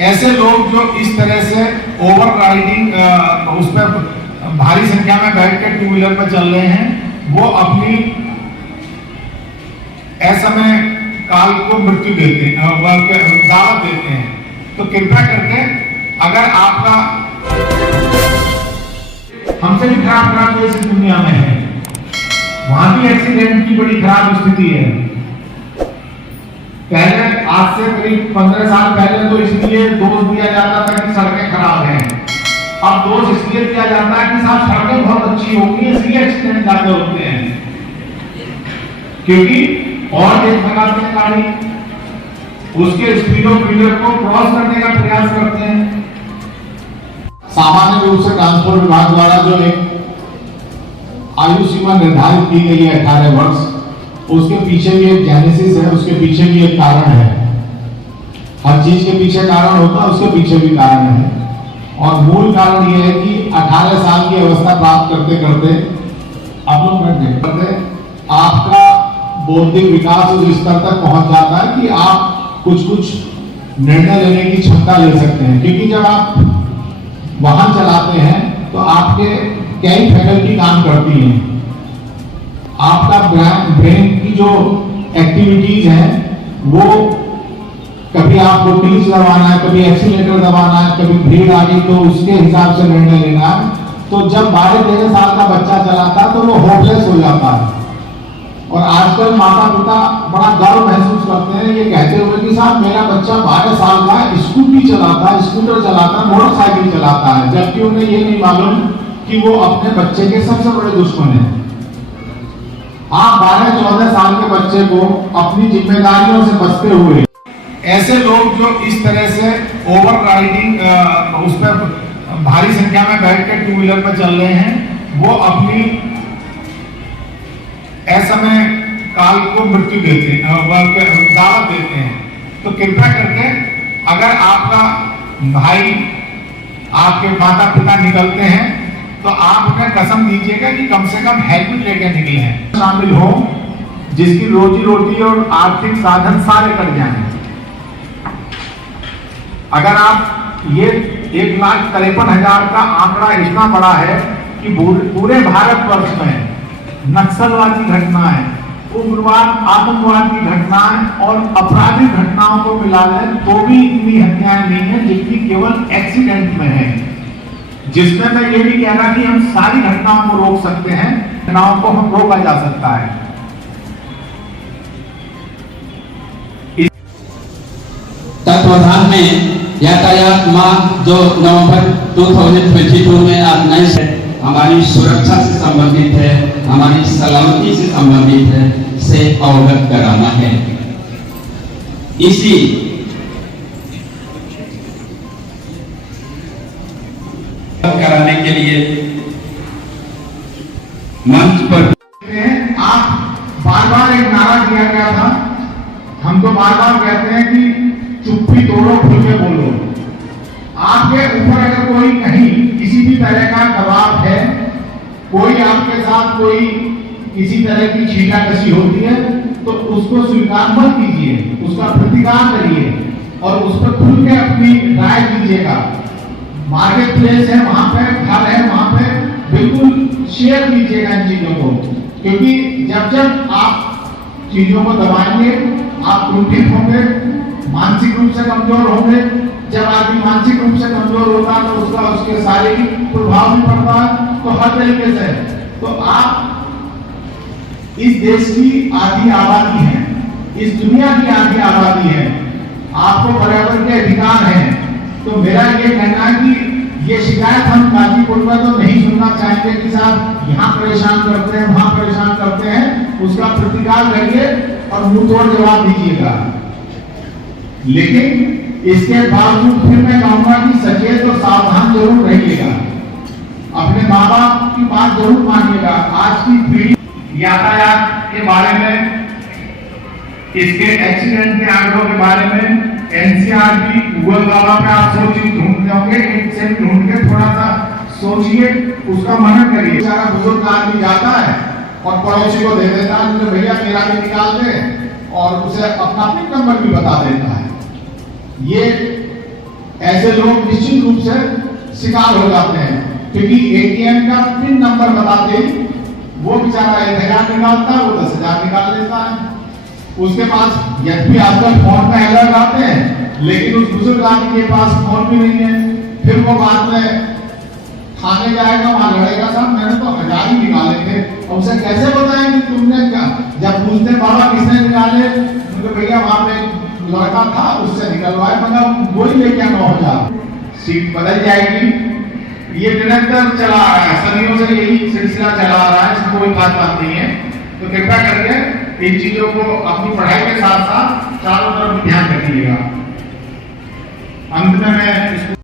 ऐसे लोग जो इस तरह से ओवर राइडिंग उस पर भारी संख्या में बैठ के टू व्हीलर पर चल रहे हैं, वो अपनी असमय काल को मृत्यु देते हैं, दावत देते हैं। तो कृपया करके अगर आपका हमसे भी खराब देश इस दुनिया में है, वहां भी एक्सीडेंट की बड़ी खराब स्थिति है। पहले आज से करीब 15 साल पहले तो इसलिए दोष दिया जाता था कि सड़कें खराब हैं, अब दोष इसलिए दिया जाता है कि साहब सड़कें बहुत अच्छी होगी इसलिए एक्सीडेंट ज्यादा होते हैं, क्योंकि और तेज भगाते हैं गाड़ी, उसके स्पीडोमीटर को क्रॉस करने का प्रयास करते हैं। सामान्य रूप से ट्रांसपोर्ट विभाग द्वारा जो एक आयु सीमा निर्धारित की गई है 18 वर्ष, उसके पीछे भी एक जेनेसिस है, उसके पीछे भी एक कारण है। हर चीज के पीछे कारण होता है, उसके पीछे भी कारण है। और मूल कारण यह है कि 18 साल की अवस्था प्राप्त करते करते आपका बौद्धिक विकास उस स्तर तक पहुंच जाता है कि आप कुछ निर्णय लेने की क्षमता ले सकते हैं। क्योंकि जब आप वाहन चलाते हैं तो आपके कई फैकल्टी काम करती हैं, आपका ब्रेन की जो एक्टिविटीज हैं वो कभी आपको क्लच दबाना है, कभी एक्सीलेटर दबाना है, कभी भीड़ आ गई तो उसके हिसाब से निर्णय लेना है। तो जब 12-13 साल का बच्चा चलाता है तो वो होपलेस हो जाता है। और आजकल माता पिता बड़ा गर्व महसूस करते हैं ये कहते हुए कि साहब मेरा बच्चा 12 साल का स्कूटी चलाता है, स्कूटर चलाता है, मोटरसाइकिल चलाता है, जबकि उन्हें ये नहीं मालूम कि वो अपने बच्चे के सबसे बड़े दुश्मन हैं। आप 12-14 साल के बच्चे को अपनी जिम्मेदारियों से बचते हुए ऐसे लोग जो इस तरह से ओवर राइडिंग उस पर भारी संख्या में बैठ के टू व्हीलर पर चल रहे हैं, वो अपनी असमय काल को मृत्यु देते हैं, दावत देते हैं। तो कृपया करके अगर आपका भाई आपके माता पिता निकलते हैं तो आप उन्हें कसम दीजिएगा कि कम से कम हेलमेट लेकर निकले हैं, शामिल हो जिसकी रोजी रोटी और आर्थिक साधन सारे कट जाएं। अगर आप ये 1,53,000 का आंकड़ा इतना बड़ा है कि पूरे भारतवर्ष में नक्सलवादी घटनाएं, उग्रवाद, आतंकवाद की घटनाएं और आपराधिक घटनाओं को मिला लें तो भी इतनी हत्याएं नहीं है जितनी केवल एक्सीडेंट में है। जिसमें मैं ये भी कह रहा कि हम सारी घटनाओं को रोक सकते हैं, घटनाओं को हम रोका जा सकता है। तत्वाधान में यातायात माह जो नवंबर 2022 में ऑर्गेनाइज है, हमारी सुरक्षा से संबंधित है, हमारी सलामती से संबंधित है, से अवगत कराना है। इसी कराने के लिए मंच पर आप बार एक नारा दिया गया था, हम तो बार कहते हैं कि चुप्पी तोड़ो खुल के बोलो। आपके ऊपर अगर कोई कहीं किसी भी तरह का दबाव है, कोई आपके साथ कोई किसी तरह की छींटाकशी होती है तो उसको स्वीकार मत कीजिए, उसका प्रतिकार करिए और उस पर खुल के अपनी राय दीजिएगा। मार्केट प्लेस है, वहां पे घर है, वहां पे बिल्कुल शेयर कीजिएगा इन चीजों को, क्योंकि जब आप चीजों को दबाएंगे आप कुंठित होंगे, मानसिक रूप से कमजोर होंगे। जब आदमी मानसिक रूप से कमजोर होता है तो उसके शारीरिक प्रभाव भी पड़ता है। तो हर तरीके से तो आप इस देश की आधी आबादी है, इस दुनिया की आधी आबादी है, आपको पर्यावरण के अधिकार हैं। तो मेरा ये कहना है कि ये शिकायत हम गाजीपुर में तो नहीं सुनना चाहेंगे कि साहब यहाँ परेशान करते हैं, वहां परेशान करते हैं। उसका प्रतिकार करिए और मुंह तोड़ जवाब दीजिएगा। लेकिन इसके बावजूद फिर मैं कहूंगा कि सचेत और सावधान जरूर रहिएगा, अपने माँ बाप की बात जरूर मानिएगा। आज की पीढ़ी यातायात के बारे में, इसके एक्सीडेंट के आंकड़ों के बारे में एनसीआरटी गूगल वाला पे आप सब चीज ढूंढ जाओगे, एक से ढूंढ के थोड़ा सा सोचिए, उसका मनन करिए। सारा बुजुर्ग आदमी जाता है और पड़ोसी को दे देता है कि भैया मेरा भी निकाल दे, और उसे अपना पिन नंबर भी बता देता है। ये ऐसे लोग निश्चित रूप से शिकार हो जाते हैं, क्योंकि एटीएम का पिन नंबर बताते ही वो बेचारा 1000 निकालता है, वो 10,000 निकाल लेता है। उसके पास यद्यपि आजकल फोन में अलर्ट आते हैं, लेकिन उस बुजुर्ग आदमी के पास फोन भी नहीं है। फिर वो बाद में थाने जाएगा, वहां लड़ेगा, साहब मैंने तो 1000 ही निकाले थे। और उसे कैसे बताएं कि तुमने क्या? जब पूछते बाबा किसने निकाले, उनके भैया वहां पे लड़का था उससे निकलवाए, मतलब वही लेके 9,000। सीट बदल जाएगी, ये निरंतर चला आ रहा है, सदियों से यही सिलसिला चला आ रहा है, इसमें कोई खास बात नहीं है। तो कृपया करके इन चीजों को अपनी पढ़ाई के साथ साथ चारों तरफ ध्यान रखिएगा। अंत में मैं